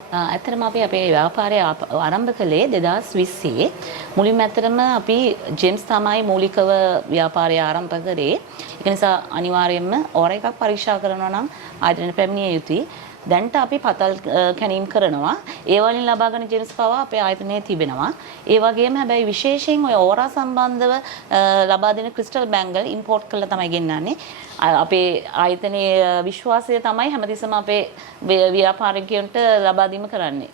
ඇත්තටම අපි අපේ ව්‍යාපාරය ආරම්භ කළේ 2020 මුලින්ම ඇත්තටම අපි ජෙම්ස් තමයි මූලිකව ව්‍යාපාරය ආරම්භ කරේ. ඒක නිසා අනිවාර්යයෙන්ම ඕර එකක් පරීක්ෂා කරනවා නම් ආයතනයට පැමිණිය යුතුයි. දැන්ට අපි පතල් කැනීම් කරනවා. ඒ වලින් ලබා ගන්න ජෙම්ස් පවා අපේ ආයතනයේ තිබෙනවා. ඒ වගේම හැබැයි විශේෂයෙන් ඔය ඕරා සම්බන්ධව ලබා දෙන ක්‍රිස්ටල් බැංගල් ඉම්පෝට් කරලා තමයි ගෙන්නන්නේ. අපේ ආයතනයේ විශ්වාසය තමයි හැමතිස්සම අපේ ව්‍යාපාරිකයන්ට ලබා දීම කරන්නේ.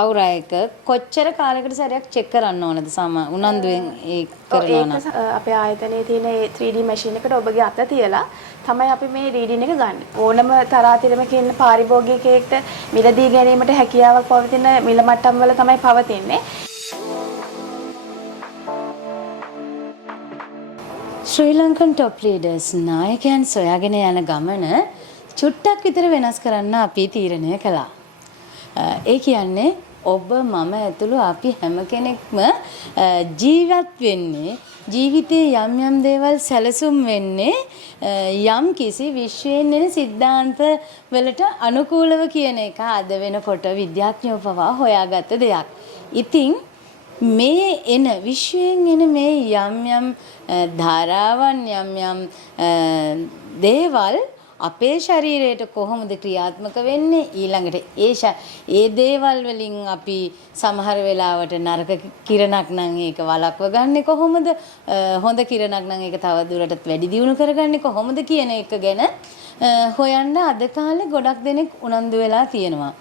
අවුරයක කොච්චර කාලයකට සැරයක් චෙක් කරන්න ඕනද උනන්දුවෙන් ඒ කරනවා නම්? අපේ ආයතනයේ තියෙන 3D මැෂින් එකට ඔබගේ අත තියලා තමයි අපි මේ රීඩින් එක ගන්න. ඕනම තරාතිරමක ඉන්න පාරිභෝගිකයෙක්ට මිලදී ගැනීමට හැකියාවක් පවතින මිල මට්ටම් වල තමයි පවතින්නේ. ශ්‍රී ලංකන් টොප් ලීඩර්ස් නායකයන් සොයාගෙන යන ගමන චුට්ටක් විතර වෙනස් කරන්න අපි තීරණය කළා. ඒ කියන්නේ ඔබ මම ඇතුළු අපි හැම කෙනෙක්ම ජීවත් වෙන්නේ ජීවිතයේ යම් යම් දේවල් සැලසුම් වෙන්නේ යම් කිසි විශ්වයෙන් එන સિદ્ધාන්ත වලට අනුකූලව කියන එක අද වෙනකොට විද්‍යාඥයෝ පවා හොයාගත්ත දෙයක්. ඉතින් මේ එන විශ්වයෙන් එන මේ යම් යම් ධාරාවන් යම් යම් දේවල් අපේ ශරීරයට කොහොමද ක්‍රියාත්මක වෙන්නේ ඊළඟට ඒ දේවල් වලින් අපි සමහර වෙලාවට නරක කිරණක් නම් ඒක වළක්ව ගන්නෙ කොහොමද හොඳ කිරණක් නම් ඒක තව දුරටත් වැඩි දියුණු කරගන්නේ කොහොමද කියන එක ගැන හොයන්න අද කාලේ ගොඩක් දෙනෙක් උනන්දු වෙලා තියෙනවා.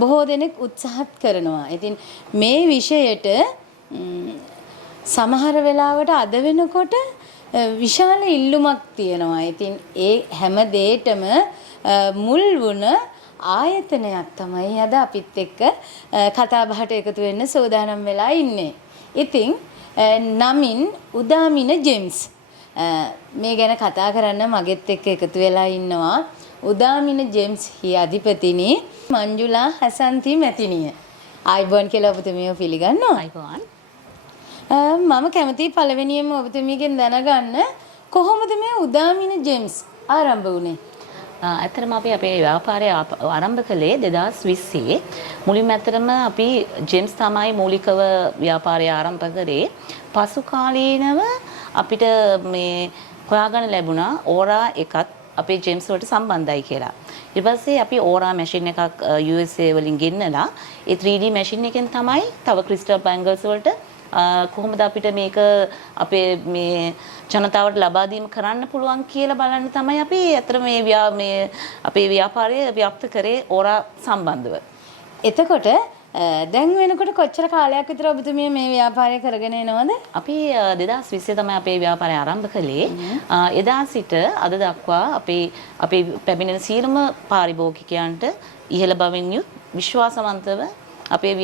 බොහෝ දෙනෙක් උත්සාහත් කරනවා. ඉතින් මේ විෂයට සමහර වෙලාවට අද වෙනකොට විශාල ඉල්ලුමක් තියෙනවා. ඉතින් ඒ හැම දෙයකටම මුල් වුණ ආයතනයක් තමයි අද අපිත් එක්ක කතා බහට එකතු වෙන්න සූදානම් වෙලා ඉන්නේ. ඉතින් නමින් උදාමින ජෙම්ස් මේ ගැන කතා කරන්න මගෙත් එක්ක එකතු වෙලා ඉන්නවා උදාමින ජෙම්ස් හි අධිපතිනි මංජුලා හසන්ති මැතිණිය. ආයිබෝන් කියලා ඔබතුමියව පිළිගන්නවා. ආයිබෝන්. මම කැමතියි පළවෙනියෙන්ම ඔබතුමියගෙන් දැනගන්න කොහොමද මේ උදාමින ජෙම්ස් ආරම්භ වුනේ? ඇත්තටම අපි අපේ ව්‍යාපාරය ආරම්භ කළේ 2020 මුලින්ම ඇත්තටම අපි ජෙම්ස් තමයි මූලිකව ව්‍යාපාරය ආරම්භ කරේ. පසු කාලීනව අපිට මේ හොයාගන්න ලැබුණා ඕරා එකත් අපේ ජෙම්ස් වලට සම්බන්ධයි කියලා. ඊට පස්සේ අපි ඕරා මැෂින් එකක් USA වලින් ගෙන්නලා ඒ 3D මැෂින් එකෙන් තමයි තව ක්‍රිස්ටල් බැංගල්ස් වලට කොහොමද අපිට මේක අපේ මේ ජනතාවට ලබා දීම කරන්න පුළුවන් කියලා බලන්න තමයි අපි අතර මේ අපේ ව්‍යාපාරය ව්‍යාප්ත කරේ ඕරා සම්බන්ධව. එතකොට දැන් වෙනකොට කොච්චර කාලයක් විතර ඔබතුමිය මේ ව්‍යාපාරය කරගෙන එනවද? අපි 2020 තමයි අපේ ව්‍යාපාරය ආරම්භ කළේ. එදා සිට අද දක්වා අපේ පැමිණෙන සියලුම පාරිභෝගිකයන්ට ඉහළ බවින් යුත් විශ්වාසවන්තව අපේ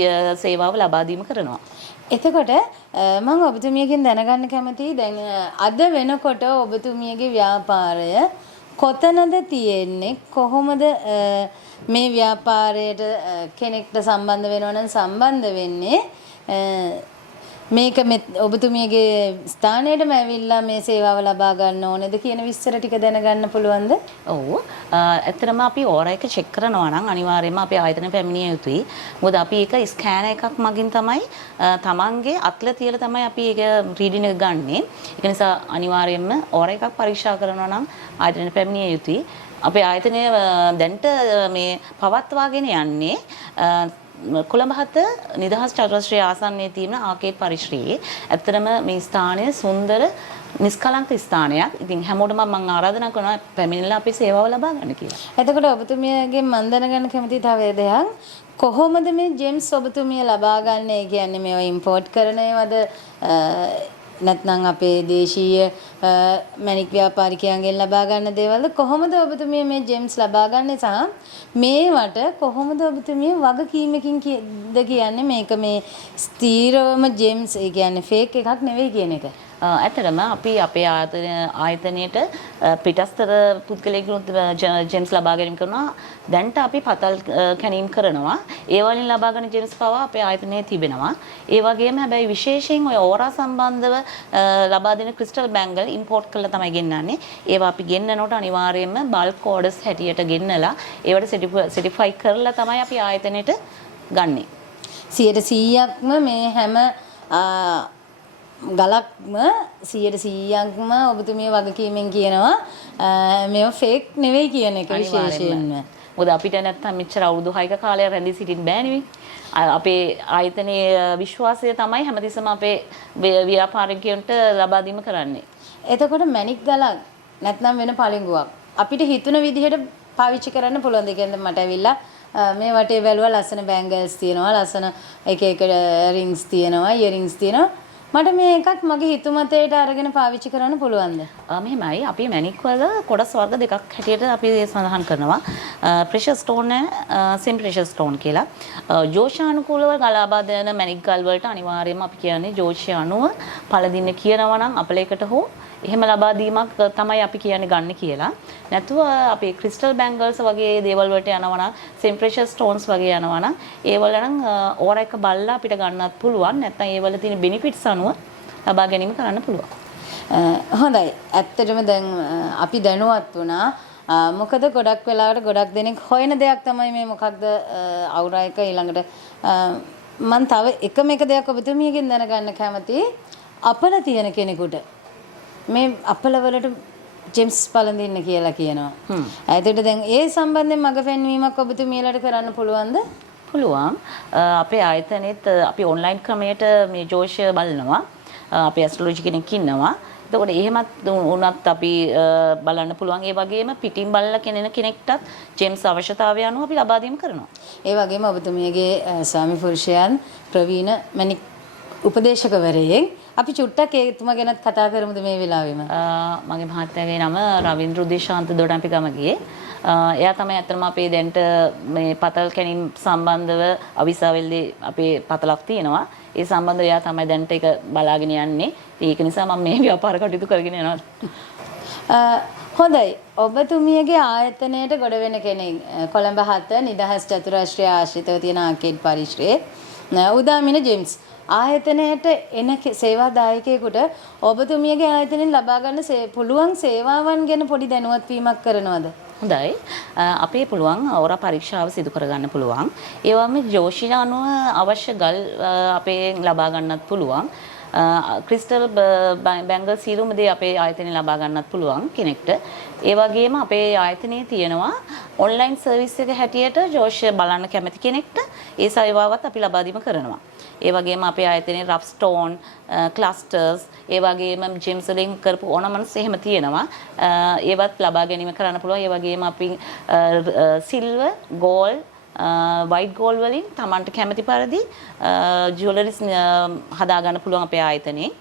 සේවාව ලබා දීම කරනවා. එතකොට මම ඔබතුමියගෙන් දැනගන්න කැමතියි දැන් අද වෙනකොට ඔබතුමියගේ ව්‍යාපාරය කොතනද තියෙන්නේ කොහොමද මේ ව්‍යාපාරයට කෙනෙක්ට සම්බන්ධ වෙනවා නම් සම්බන්ධ වෙන්නේ මේක ඔබතුමියගේ ස්ථානයටම ඇවිල්ලා මේ සේවාව ලබා ගන්න ඕනේද කියන විස්තර ටික දැනගන්න පුළුවන්ද? ඔව්. ඇත්තටම අපි ඕරා එක චෙක් කරනවා නම් අනිවාර්යයෙන්ම අපේ ආයතන පැමිණිය යුතුයි. මොකද අපි ඒක ස්කෑනර් එකක් මගින් තමයි තමන්ගේ අත්ල තියලා තමයි අපි ඒක රීඩින් එක ගන්නෙ. ඒක නිසා අනිවාර්යයෙන්ම ඕරා එකක් පරීක්ෂා කරනවා නම් ආයතන පැමිණිය යුතුයි. අපේ ආයතනය දැන්ට මේ පවත්වාගෙන යන්නේ කොළඹහත නිදහස් චතුරස්‍රය ආසන්නයේ තියෙන ආකේඩ් පරිශ්‍රයේ. ඇත්තටම මේ ස්ථානය සුන්දර නිස්කලංක ස්ථානයක්. ඉතින් හැමෝටම මම ආරාධනා කරනවා පැමිණිලා අපේ සේවාව ලබා ගන්න කියලා. එතකොට ඔබතුමියගෙන් මම දැනගන්න කැමතියි තව දෙයක්. කොහොමද මේ ජෙම්ස් ඔබතුමිය ලබා ගන්න? ඒ කියන්නේ මේවා ඉම්පෝට් කරන ඒවාද නැත්නම් අපේ දේශීය මැණික් ව්‍යාපාරිකයන්ගෙන් ලබා ගන්න දේවල්ද කොහොමද ඔබතුමිය මේ ජෙම්ස් ලබා ගන්නේ සහ මේවට කොහොමද ඔබතුමිය වගකීමකින්ද කියන්නේ මේක මේ ස්ථීරවම ජෙම්ස් ඒ කියන්නේ ෆේක් එකක් නෙවෙයි කියන එක? ඇත්තටම අපි අපේ ආයතනයට පිටස්තර පුද්ගලයෙකුට ජෙම්ස් ලබා ගැනීම කරනවා. දැන්ට අපි පතල් කැනීම් කරනවා. ඒ වලින් ලබා ගන්න ජෙම්ස් පවා අපේ ආයතනයේ තිබෙනවා. ඒ වගේම හැබැයි විශේෂයෙන් ඔය ඕරා සම්බන්ධව ලබා දෙන ක්‍රිස්ටල් බැංගල් ඉම්පෝට් කරලා තමයි ගෙන්නන්නේ. ඒවා අපි ගෙන්නනකොට අනිවාර්යයෙන්ම බල්ක් ඕඩර්ස් හැටියට ගෙන්නලා ඒවට සර්ටිෆයි කරලා තමයි අපි ආයතනයට ගන්නෙ. 100%ක්ම මේ හැම ගලක්ම 100%ක්ම ඔබතුමිය වගකීමෙන් කියනවා මේවා ෆේක් නෙවෙයි කියන එක විශේෂයෙන්ම. මොකද අපිට නැත්තම් මෙච්චර අවුරුදු 6ක කාලයක් රැඳී සිටින්න බෑ නෙවෙයි. අපේ ආයතනයේ විශ්වාසය තමයි හැමතිස්සම අපේ ව්‍යාපාරිකයන්ට ලබා දීම කරන්නේ. එතකොට මැණික් ගලක් නැත්නම් වෙන පළඟුවක් අපිට හිතුන විදිහට පාවිච්චි කරන්න පුළුවන්. ඒ කියන්නේ මට ඇවිල්ලා මේ වටේ බැලුවා ලස්සන බැංගල්ස් තියෙනවා, ලස්සන එක එක රින්ග්ස් තියෙනවා, ඉයරින්ග්ස් තියෙනවා. මට මේ එකක් මගේ හිතුමතේට අරගෙන පාවිච්චි කරන්න පුළුවන්ද? මෙහෙමයි අපි මැණික් වල කොටස් වර්ග දෙකක් හැටියට අපි සඳහන් කරනවා. Pressure stone sim pressure stone කියලා. ජෝෂානුකූලව ගලාබා දෙන මැණික් ගල් වලට අනිවාර්යයෙන්ම අපි කියන්නේ ජෝෂය අනුව පළදින්න කියනවා නම් අපලයකට හෝ එහෙම ලබා දීමක් තමයි අපි කියන්නේ ගන්න කියලා. නැතුව අපේ ක්‍රිස්ටල් බැංගල්ස් වගේ දේවල් වලට යනවා නම් සිම් ප්‍රෙෂර් ස්ටෝන්ස් වගේ යනවා නම් ඒ වල නම් ඕරා එක බලලා අපිට ගන්නත් පුළුවන්. නැත්නම් ඒ වල තියෙන බෙනිෆිට්ස් අනුව ලබා ගැනීම කරන්න පුළුවන්. හොඳයි. ඇත්තටම දැන් අපි දැනුවත් වුණා. මොකද ගොඩක් වෙලාවට ගොඩක් දෙනෙක් හොයන දෙයක් තමයි මේ මොකක්ද අවුරා එක ඊළඟට මම තව එකම එක දෙයක් ඔබතුමියගෙන් දැනගන්න කැමතියි. අපල තියෙන කෙනෙකුට මේ අපල වලට ජෙම්ස් පළඳින්න කියලා කියනවා. එතකොට දැන් ඒ සම්බන්ධයෙන් මඟ පෙන්වීමක් ඔබතුමියලට කරන්න පුළුවන්ද? පුළුවන්. අපේ ආයතනෙත් අපි ඔන්ලයින් ක්‍රමයට මේ ජෝෂය බලනවා. අපේ ඇස්ට්‍රොලොජි කෙනෙක් ඉන්නවා. එතකොට එහෙමත් වුණත් අපි බලන්න පුළුවන්. ඒ වගේම පිටින් බලලා කෙනෙක්ටත් ජෙම්ස් අවශ්‍යතාවය අනුව අපි ලබා දීම කරනවා. ඒ වගේම ඔබතුමියගේ ස්වාමි පුරුෂයන් ප්‍රවීණ මණික් උපදේශකවරයෙක් අපි චුට්ටක් එතුමා ගැනත් කතා කරමුද මේ වෙලාවෙම? මගේ මහත්තයාගේ නම රවින්ද්‍ර උදේශාන්ත දොඩම්පිගමගේ. එයා තමයි අතරම අපේ දැන්ට මේ පතල් කැණීම් සම්බන්ධව අවිසාවෙල්ලේ අපේ පතලක් තියෙනවා. ඒ සම්බන්ධව එයා තමයි දැන්ට ඒක බලාගෙන යන්නේ. ඒක නිසා මම මේ ව්‍යාපාර කටයුතු කරගෙන යනවා. හොඳයි. ඔබතුමියගේ ආයතනයට ගොඩ වෙන කෙනෙක් කොළඹ 7 නිදහස් චතුරාශ්‍රය ආශ්‍රිතව තියෙන ආකේඩ් පරිශ්‍රයේ උදාමින ජෙම්ස් ආයතනයට එන සේවාදායකයෙකුට ඔබතුමියගේ ආයතනයෙන් ලබා ගන්න පුළුවන් සේවාවන් ගැන පොඩි දැනුවත් වීමක් කරනවද? හොඳයි. අපේ පුළුවන් ඕරා පරීක්ෂාව සිදු කරගන්න පුළුවන්. ඒ වගේම ජෝෂින අනුව අවශ්‍ය ගල් අපේ ලබා ගන්නත් පුළුවන්. ක්‍රිස්ටල් බැංගල් සීරුම දේ අපේ ආයතනයෙන් ලබා ගන්නත් පුළුවන් කෙනෙක්ට. ඒ වගේම අපේ ආයතනයේ තියෙනවා ඔන්ලයින් සර්විස් එක හැටියට ජෝෂ්‍ය බලන්න කැමති කෙනෙක්ට ඒ සේවාවත් අපි ලබා දීම කරනවා. ඒ වගේම අපේ ආයතනයේ රෆ් ස්ටෝන්, ක්ලස්ටර්ස්, ඒ වගේම ජෙම්ස් වලින් කරපු ඕනමන්ට්ස් එහෙම තියෙනවා. ඒවත් ලබා ගැනීම කරන්න පුළුවන්. ඒ වගේම අපි සිල්වර්, ගෝල්ඩ්, වයිට් ගෝල්ඩ් වලින් Tamanට කැමති පරිදි ජුවලරිස් හදා ගන්න පුළුවන් අපේ ආයතනයේ.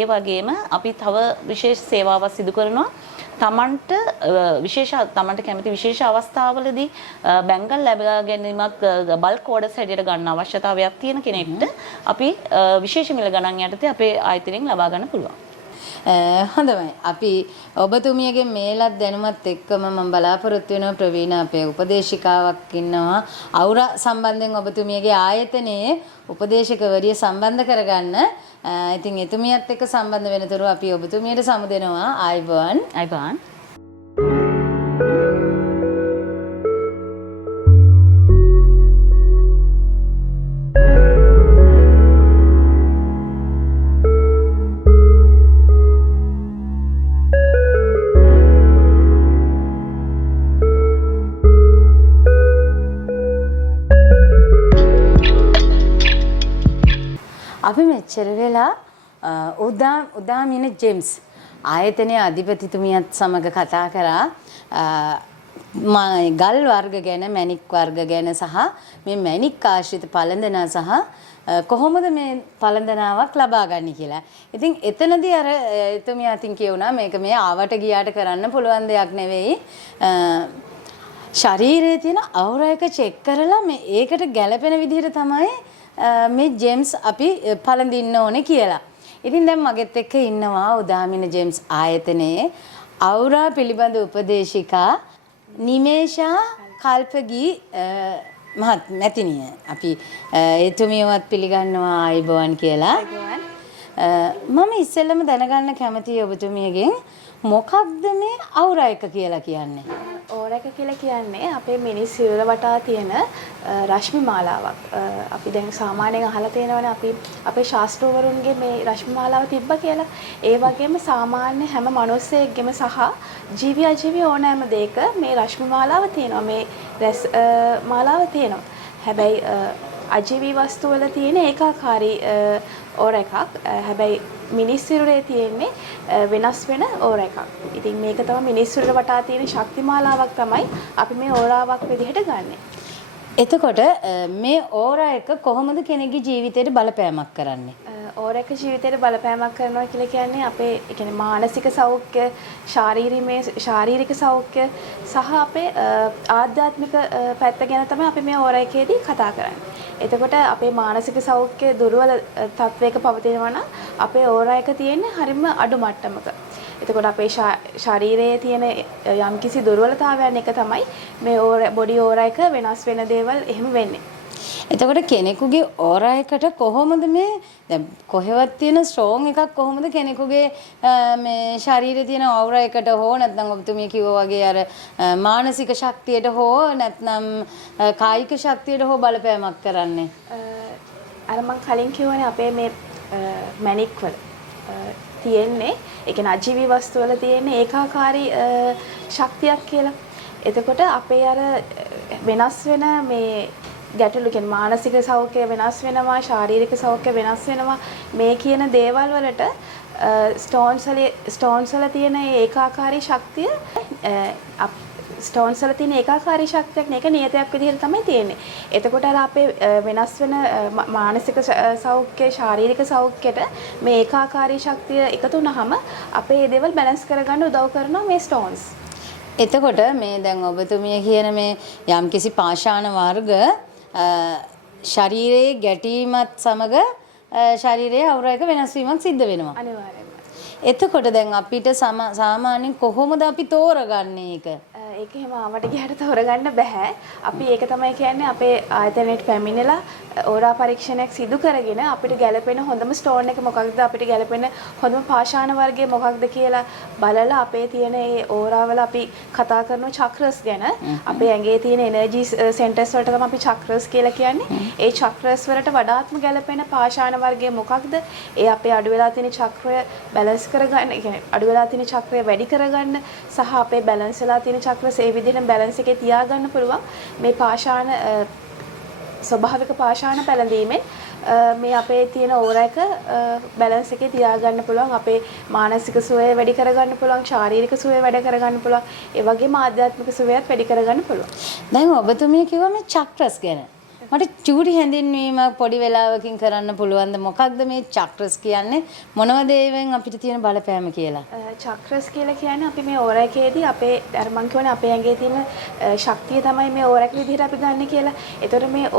ඒ වගේම අපි තව විශේෂ සේවාවක් සිදු කරනවා. තමන්ට කැමති විශේෂ අවස්ථාවලදී බැංගල් ලැබා ගැනීමක් බල්ක් ඕඩර්ස් හැටියට ගන්න අවශ්‍යතාවයක් තියෙන කෙනෙක්ට අපි විශේෂ මිල ගණන් යටතේ අපේ ආයතනයෙන් ලබා ගන්න පුළුවන්. හොඳයි. අපි ඔබතුමියගේ මේලත් දැනුමත් එක්කම මම බලාපොරොත්තු වෙනවා ප්‍රවීණ අපේ උපදේශිකාවක් ඉන්නවා. අවුරා සම්බන්ධයෙන් ඔබතුමියගේ ආයතනයේ උපදේශකවරිය සම්බන්ධ කරගන්න. ඉතින් එතුමියත් එක්ක සම්බන්ධ වෙනතුරු අපි ඔබතුමියට සමු දෙනවා. ආයිබෝන්. ආයිබෝන්. අපි මෙච්චර වෙලා උදාමින ජෙම්ස් ආයතනයේ අධිපතිතුමියත් සමග කතා කරා ගල් වර්ග ගැන, මැණික් වර්ග ගැන සහ මේ මැණික් ආශ්‍රිත පළඳනා සහ කොහොමද මේ පළඳනාවක් ලබා ගන්න කියලා. ඉතින් එතනදී අර එතුමිය අතින් කියුණා මේක මේ ආවට ගියාට කරන්න පුළුවන් දෙයක් නෙවෙයි. ශරීරයේ තියෙන අවුරා එක චෙක් කරලා මේ ඒකට ගැළපෙන විදිහට තමයි මේ ජෙම්ස් අපි පළඳින්න ඕනේ කියලා. ඉතින් දැන් මගෙත් එක්ක ඉන්නවා උදාමින ජේම්ස් ආයතනයේ අවුරා පිළිබඳ උපදේශිකා නිමේෂා කල්පගී මැතිනිය. අපි එතුමියවත් පිළිගන්නවා ආයිබෝවන් කියලා. මම ඉස්සෙල්ලම දැනගන්න කැමතියි ඔබතුමියගෙන් මොකක්ද මේ අවුරා එක කියලා කියන්නේ? ඕරක කියලා කියන්නේ අපේ මිනිස් සිරුර වටා තියෙන රශ්මි මාලාවක්. අපි දැන් සාමාන්‍යයෙන් අහලා තියෙනවනේ අපි අපේ ශාස්ත්‍රවරුන්ගේ මේ රශ්මි මාලාව තිබ්බා කියලා. ඒ වගේම සාමාන්‍ය හැම මිනිස්සෙක්ගෙම සහ ජීවි අජීවි ඕනෑම දෙයක මේ රශ්මි මාලාව තියෙනවා. මේ රැස් මාලාව තියෙනවා. හැබැයි අජීවී වස්තු වල තියෙන ඒකාකාරී ඕර එකක්. හැබැයි මිනිස් සිරුරේ තියෙන්නේ වෙනස් වෙන ඕර එකක්. ඉතින් මේක තමයි මිනිස් සිරුර වටා තියෙන ශක්ති මාලාවක් තමයි අපි මේ ඕරාවක් විදිහට ගන්නෙ. එතකොට මේ ඕරා එක කොහොමද කෙනෙකුගේ ජීවිතයට බලපෑමක් කරන්නේ? ඕරක ජීවිතයට බලපෑමක් කරනවා කියලා කියන්නේ අපේ කියන්නේ මානසික සෞඛ්‍ය, ශාරීරික සෞඛ්‍ය සහ අපේ ආධ්‍යාත්මික පැත්ත ගැන තමයි අපි මේ ඕරකයේදී කතා කරන්නේ. එතකොට අපේ මානසික සෞඛ්‍ය දුර්වල තත්වයක පවතිනවා නම් අපේ ඕරා එක තියෙන්නේ හරිම අඩු මට්ටමක. එතකොට අපේ ශරීරයේ තියෙන යම්කිසි දුර්වලතාවයන් එක තමයි මේ බොඩි ඕරා එක වෙනස් වෙන දේවල් එහෙම වෙන්නේ. එතකොට කෙනෙකුගේ ඕරා එකට කොහොමද මේ දැන් කොහෙවත් තියෙන ස්ට්‍රෝං එකක් කොහොමද කෙනෙකුගේ මේ ශරීරයේ තියෙන ඕරා එකට හෝ නැත්නම් ඔබතුමිය කිව්වා වගේ අර මානසික ශක්තියට හෝ නැත්නම් කායික ශක්තියට හෝ බලපෑමක් කරන්නේ? අර මම කලින් කිව්වනේ අපේ මේ මැණික් වල තියෙන්නේ ඒ කියන්නේ අජීවී වස්තු වල තියෙන ඒකාකාරී ශක්තියක් කියලා. එතකොට අපේ අර වෙනස් වෙන මේ ගැටලු කියන්නේ මානසික සෞඛ්‍ය වෙනස් වෙනවා, ශාරීරික සෞඛ්‍ය වෙනස් වෙනවා. මේ කියන දේවල් වලට ස්ටෝන්ස් වල තියෙන ඒකාකාරී ශක්තිය ස්ටෝන්ස් වල තියෙන ඒකාකාරී ශක්තියක් මේක නියතයක් විදිහට තමයි තියෙන්නේ. එතකොට අර අපේ වෙනස් වෙන මානසික සෞඛ්‍ය, ශාරීරික සෞඛ්‍යයට මේ ඒකාකාරී ශක්තිය එකතු වුනහම අපේ මේ දේවල් බැලන්ස් කරගන්න උදව් කරනවා මේ ස්ටෝන්ස්. එතකොට මේ දැන් ඔබතුමිය කියන මේ යම්කිසි පාෂාණ වර්ග ශරීරයේ ගැටීමත් සමග ශරීරයේ අවුරා එක වෙනස් වීමක් සිද්ධ වෙනවා. අනිවාර්යයෙන්ම. එතකොට දැන් අපිට සාමාන්‍යයෙන් කොහොමද අපි තෝරගන්නේ ඒක? ඒක එහෙම ආවට ගියට තෝරගන්න බෑ. අපි ඒක තමයි කියන්නේ අපේ ආයතනයට පැමිණලා ඕරා පරීක්ෂණයක් සිදු කරගෙන අපිට ගැළපෙන හොඳම ස්ටෝන් එක මොකක්ද, අපිට ගැළපෙන හොඳම පාෂාණ වර්ගය මොකක්ද කියලා බලලා අපේ තියෙන ඒ ඕරා වල අපි කතා කරන චක්‍රස් ගැන අපේ ඇඟේ තියෙන එනර්ජි සෙන්ටර්ස් වලට තමයි අපි චක්‍රස් කියලා කියන්නේ. ඒ චක්‍රස් වලට වඩාත්ම ගැළපෙන පාෂාණ වර්ගය මොකක්ද? ඒ අපේ අඩු වෙලා තියෙන චක්‍රය බැලන්ස් කරගන්න, කියන්නේ අඩු වෙලා තියෙන චක්‍රය වැඩි කරගන්න සහ අපේ බැලන්ස් වෙලා තියෙන චක්‍රස් ඒ විදිහට බැලන්ස් එකේ තියාගන්න පුළුවන් මේ පාෂාණ ස්වභාවික පාෂාණ පැලඳීමෙන් මේ අපේ තියෙන ඕරා එක බැලන්ස් එකේ තියාගන්න පුළුවන්. අපේ මානසික සුවය වැඩි කරගන්න පුළුවන්, ශාරීරික සුවය වැඩි කරගන්න පුළුවන්, ඒ වගේම ආධ්‍යාත්මික සුවයත් වැඩි කරගන්න පුළුවන්. දැන් ඔබතුමිය කිව්වා මේ චක්‍රස් ගැන. මට චූටි හැඳින්වීමක් පොඩි වෙලාවකින් කරන්න පුළුවන්ද? මොකක්ද මේ චක්‍රස් කියන්නේ? මොනවද ඒවෙන් අපිට තියෙන බලපෑම කියලා? චක්‍රස් කියලා කියන්නේ අපි මේ ඕරා එකේදී අපේ අර මං කියවනේ අපේ ඇඟේ තියෙන ශක්තිය තමයි මේ ඕරා එක විදිහට අපි ගන්න කියලා. ඒතකොට මේ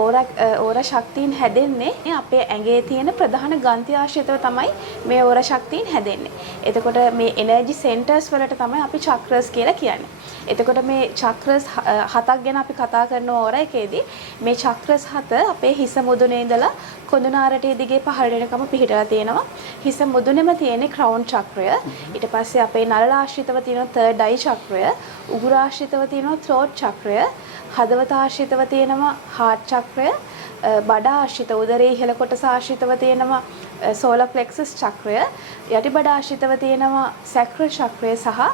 ඕරා ශක්තියින් හැදෙන්නේ අපේ ඇඟේ තියෙන ප්‍රධාන ග්‍රන්ථි ආශ්‍රිතව තමයි මේ ඕරා ශක්තියින් හැදෙන්නේ. එතකොට මේ එනර්ජි සෙන්ටර්ස් වලට තමයි අපි චක්‍රස් කියලා කියන්නේ. එතකොට මේ චක්‍රස් 7ක් ගැන අපි කතා කරන ඕරා එකේදී මේ චක්‍රස් 7 අපේ හිස මුදුනේ ඉඳලා කොඳුනාරටේ දිගේ පහළට එනකම පිහිටලා තියෙනවා. හිස මුදුනේම තියෙන ක්‍රවුන් චක්‍රය. ඊට පස්සේ අපේ නළල ආශ්‍රිතව තියෙන තර්ඩ් අයි චක්‍රය, උගුර ආශ්‍රිතව තියෙන ත්‍රෝට් චක්‍රය, හදවත ආශ්‍රිතව තියෙනවා හાર્ට් චක්‍රය, බඩ ආශ්‍රිත උදරයේ ඉහළ කොටස ආශ්‍රිතව තියෙනවා සෝලර් ප්ලෙක්සස් චක්‍රය, යටිබඩ ආශ්‍රිතව තියෙනවා සැක්‍රල් චක්‍රය සහ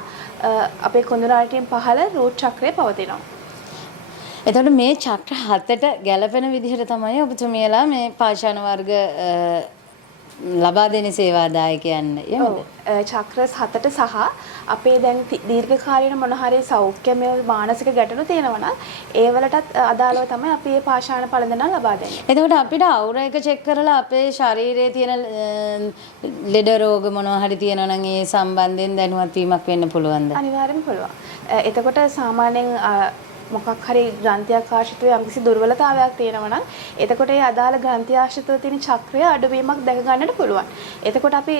අපේ කොඳුනාරටෙන් පහළ රූට් චක්‍රය පවතිනවා. එතකොට මේ චක්‍ර 7ට ගැළපෙන විදිහට තමයි ඔබතුමියලා මේ පාෂාණ වර්ග ලබා දෙන සේවාදායකයන් යමද? චක්‍රස් 7ට සහ අපේ දැන් දීර්ඝකාලීන මොන හරි සෞඛ්‍යමය මානසික ගැටලු තියෙනවා නම් ඒ වලටත් අදාළව තමයි අපි මේ පාෂාණ පළඳින ලබා දෙන්නේ. එතකොට අපිට අවුරා එක චෙක් කරලා අපේ ශරීරයේ තියෙන ලෙඩ රෝග මොනවා හරි තියෙනවා නම් ඒ සම්බන්ධයෙන් දැනුවත් වීමක් වෙන්න පුළුවන්ද? අනිවාර්යෙන්ම පුළුවන්. එතකොට සාමාන්‍යයෙන් මොකක් හරි ග්‍රන්ථියක් ආශ්‍රිතව යම්කිසි දුර්වලතාවයක් තියෙනවා නම් එතකොට ඒ අදාළ ග්‍රන්ථිය ආශ්‍රිතව තියෙන චක්‍රය අඩුවීමක් දැක ගන්නට පුළුවන්. එතකොට අපි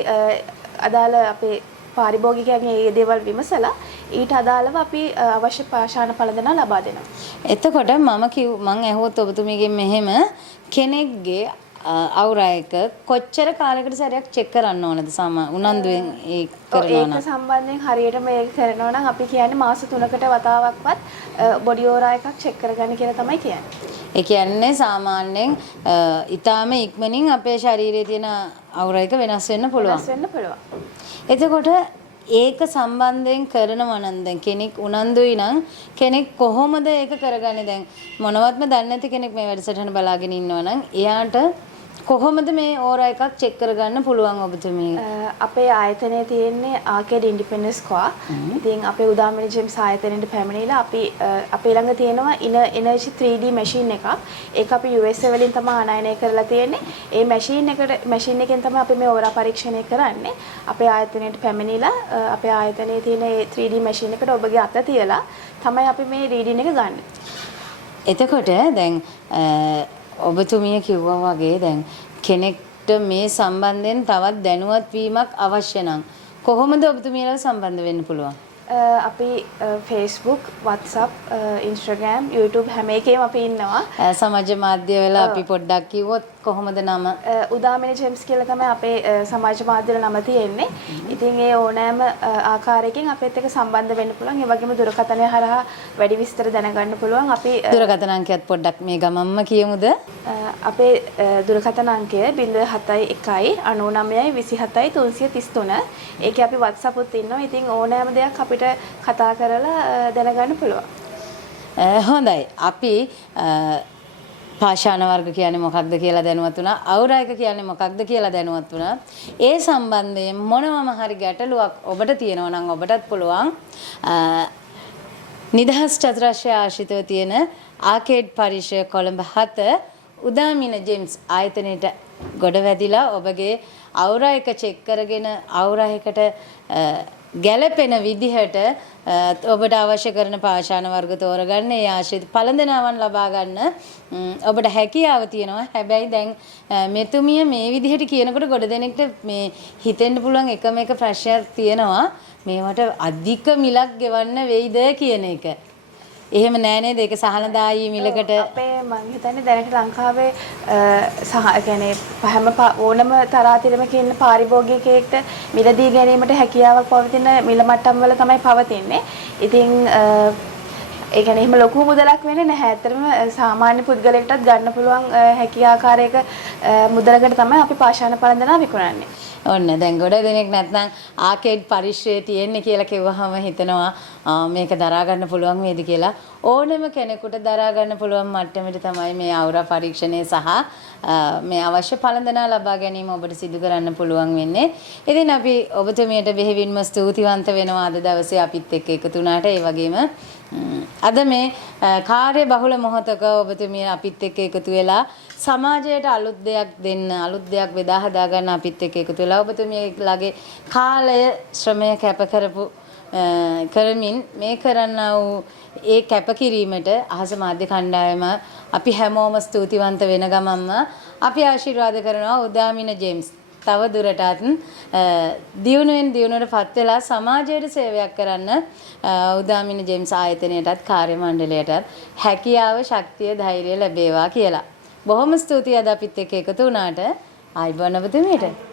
අදාළ අපේ පාරිභෝගිකයන්ගේ මේ දේවල් විමසලා ඊට අදාළව අපි අවශ්‍ය පාෂාණ පළඳිනා ලබා දෙනවා. එතකොට මම ඇහුවොත් ඔබතුමීගෙන් මෙහෙම කෙනෙක්ගේ අවුරයක කොච්චර කාලයකට සැරයක් චෙක් කරන්න ඕනද උනන්දුවෙන් ඒ කරනවා නම්? ඒක සම්බන්ධයෙන් හරියට මේක කරනවා නම් අපි කියන්නේ මාස 3කට වතාවක්වත් බොඩි ඕරා එකක් චෙක් කරගන්න කියලා තමයි කියන්නේ. ඒ කියන්නේ සාමාන්‍යයෙන් ඊටාම ඉක්මනින් අපේ ශරීරයේ තියෙන අවුරයක වෙනස් වෙන්න පුළුවන්. වෙනස් වෙන්න පුළුවන්. එතකොට ඒක සම්බන්ධයෙන් කරනවා නම් දැන් කෙනෙක් උනන්දුයි නම් කෙනෙක් කොහොමද ඒක කරගන්නේ? දැන් මොනවත්ම දන්නේ නැති කෙනෙක් මේ වැඩසටහන බලාගෙන ඉන්නවා නම් එයාට කොහොමද මේ ඕරා එකක් චෙක් කරගන්න පුළුවන් ඔබතුමී? අපේ ආයතනයේ තියෙන්නේ ආකේඩ් ඉන්ඩිපෙන්ඩන්ස් ස්ක්වා. ඉතින් අපේ උදාමනි ජෙම්ස් ආයතනයට පැමිණිලා අපේ ළඟ තියෙනවා එනර්ජි 3D මැෂින් එකක්. ඒක අපි USA වලින් තමයි ආනයනය කරලා තියෙන්නේ. ඒ මැෂින් එකෙන් තමයි අපි මේ ඕරා පරීක්ෂණය කරන්නේ. අපේ ආයතනයට පැමිණිලා අපේ ආයතනයේ තියෙන ඒ 3D මැෂින් එකට ඔබගේ අත තියලා තමයි අපි මේ රීඩින් එක ගන්න. එතකොට දැන් ඔබතුමිය කිව්වා වගේ දැන් කෙනෙක්ට මේ සම්බන්ධයෙන් තවත් දැනුවත් වීමක් අවශ්‍ය නම් කොහොමද ඔබතුමියලා සම්බන්ධ වෙන්න පුළුවන්? අපි Facebook, WhatsApp, Instagram, YouTube හැම එකේම අපි ඉන්නවා. සමාජ මාධ්‍ය වල අපි පොඩ්ඩක් කිව්වොත් කොහොමද නම? උදාමනි ජෙම්ස් කියලා තමයි අපේ සමාජ මාධ්‍ය වල නම තියෙන්නේ. ඉතින් ඒ ඕනෑම ආකාරයකින් අපිත් එක්ක සම්බන්ධ වෙන්න පුළුවන්. ඒ වගේම දුරකථනය හරහා වැඩි විස්තර දැනගන්න පුළුවන්. අපි දුරකථන අංකයත් පොඩ්ඩක් මේ ගමම්ම කියමුද? අපේ දුරකථන අංකය 071 99 27 333. ඒකේ අපි WhatsApp උත් ඉන්නවා. ඉතින් ඕනෑම දෙයක් අපිට කතා කරලා දැනගන්න පුළුවන්. හොඳයි. අපි පාෂාණ වර්ග කියන්නේ මොකක්ද කියලා දැනුවත් වුණා. අවුරයක කියන්නේ මොකක්ද කියලා දැනුවත් වුණා. ඒ සම්බන්ධයෙන් මොනවම හරි ගැටලුවක් ඔබට තියෙනවා නම් ඔබටත් පුළුවන් නිදහස් චතුරස්‍රය ආශ්‍රිතව තියෙන ආකේඩ් පරිශ්‍රය කොළඹ 7 උදාමින ජෙම්ස් ආයතනයේට ගොඩ වැදිලා ඔබගේ අවුරයක චෙක් කරගෙන අවුරයකට ගැළපෙන විදිහට ඔබට අවශ්‍ය කරන පාෂාණ වර්ග තෝරගන්න, ඒ ආශ්‍රිත පළඳනාවන් ලබා ගන්න ඔබට හැකියාව තියෙනවා. හැබැයි දැන් මෙතුමිය මේ විදිහට කියනකොට ගොඩ දෙනෙක්ට මේ හිතෙන්න පුළුවන් එකම එක ප්‍රශ්නයක් තියෙනවා. මේවට අධික මිලක් ගෙවන්න වෙයිද කියන එක. එහෙම නෑ නේද? ඒක සහනදායී මිලකට අපේ මම හිතන්නේ දැනට ලංකාවේ කියන්නේ හැම ඕනම තරාතිරමක ඉන්න පාරිභෝගිකයෙක්ට මිලදී ගැනීමට හැකියාවක් පවතින මිල මට්ටම් වල තමයි පවතින්නේ. ඉතින් ඒ කියන්නේ එහෙම ලොකු මුදලක් වෙන්නේ නැහැ. ඇත්තටම සාමාන්‍ය පුද්ගලයෙක්ටත් ගන්න පුළුවන් හැකියාකාරයක මුදලකට තමයි අපි පාෂාණ පළඳිනා විකුණන්නේ. ඔන්න දැන් ගොඩ දෙනෙක් නැත්නම් ආකේඩ් පරිශ්‍රයේ තියෙන්නේ කියලා කිව්වහම හිතනවා මේක දරා ගන්න පුළුවන් වේද කියලා. ඕනෑම කෙනෙකුට දරා ගන්න පුළුවන් මට්ටමට තමයි මේ අවුරා පරීක්ෂණය සහ මේ අවශ්‍ය පළඳනා ලබා ගැනීම ඔබට සිදු කරන්න පුළුවන් වෙන්නේ. ඉතින් අපි ඔබතුමියට බෙහෙවින්ම ස්තුතිවන්ත වෙනවා අද දවසේ අපිත් එක්ක එකතු වුණාට. ඒ වගේම අද මේ කාර්ය බහුල මොහොතක ඔබතුමිය අපිත් එක්ක එකතු වෙලා සමාජයට අලුත් දෙයක් දෙන්න, අලුත් දෙයක් බෙදා හදා ගන්න අපිත් එක්ක එකතු වෙලා ඔබතුමියගේ කාලය ශ්‍රමය කැප කරමින් මේ කරන්නා වූ ඒ කැපකිරීමට අහස මාධ්‍ය කණ්ඩායම අපි හැමෝම ස්තුතිවන්ත වෙන ගමන්ම අපි ආශිර්වාද කරනවා උදාමින ජේම්ස් තව දුරටත් දියුණුවෙන් දියුණුවට පත් වෙලා සමාජයට සේවයක් කරන්න උදාමින ජේම්ස් ආයතනයටත් කාර්ය මණ්ඩලයටත් හැකියාව, ශක්තිය, ධෛර්යය ලැබේවා කියලා. බොහොම ස්තුතියි අද අපිත් එක්ක එකතු වුණාට. ආයිබෝන් ඔබතුමියට.